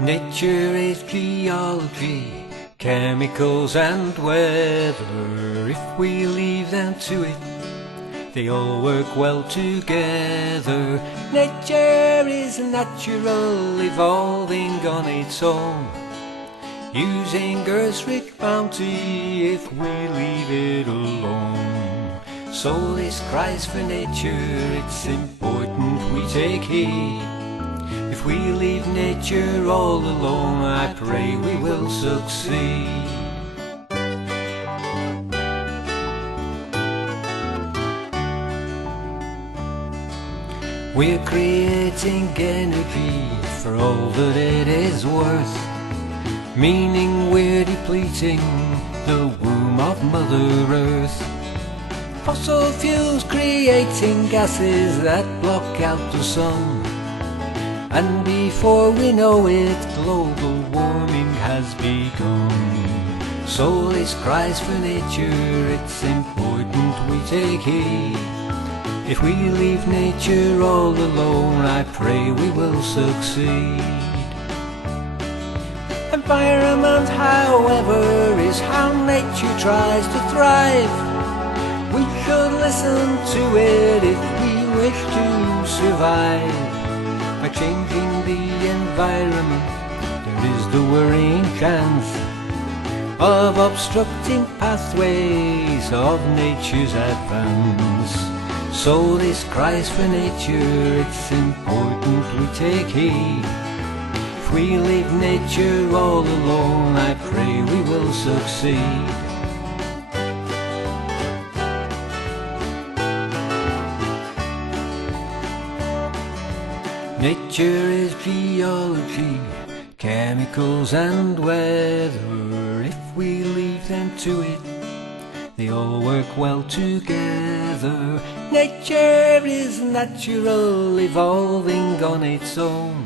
Nature is geology, chemicals and weather. If we leave them to it, they all work well together. Nature is natural, evolving on its own, using Earth's rich bounty if we leave it alone. So this cries for nature, it's important we take heed. If we leave nature all alone, I pray we will succeed. We're creating energy for all that it is worth, meaning we're depleting the womb of Mother Earth. Fossil fuels creating gases that block out the sun, and before we know it, global warming has begun. So this cries for nature, it's important we take heed. If we leave nature all alone, I pray we will succeed. Environment, however, is how nature tries to thrive. We should listen to it if we wish to survive. By changing the environment, there is the worrying chance of obstructing pathways of nature's advance. So this cries for nature, it's important we take heed. If we leave nature all alone, I pray we will succeed. Nature is geology, chemicals and weather. If we leave them to it, they all work well together. Nature is natural, evolving on its own,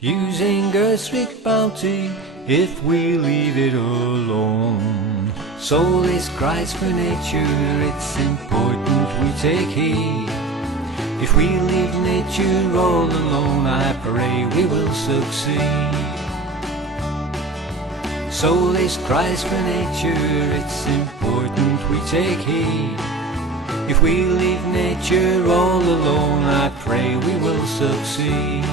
using Earth's rich bounty if we leave it alone. So this cries for nature, it's important we take heed. If we leave nature all alone, I pray we will succeed. So this cries for nature, it's important we take heed. If we leave nature all alone, I pray we will succeed.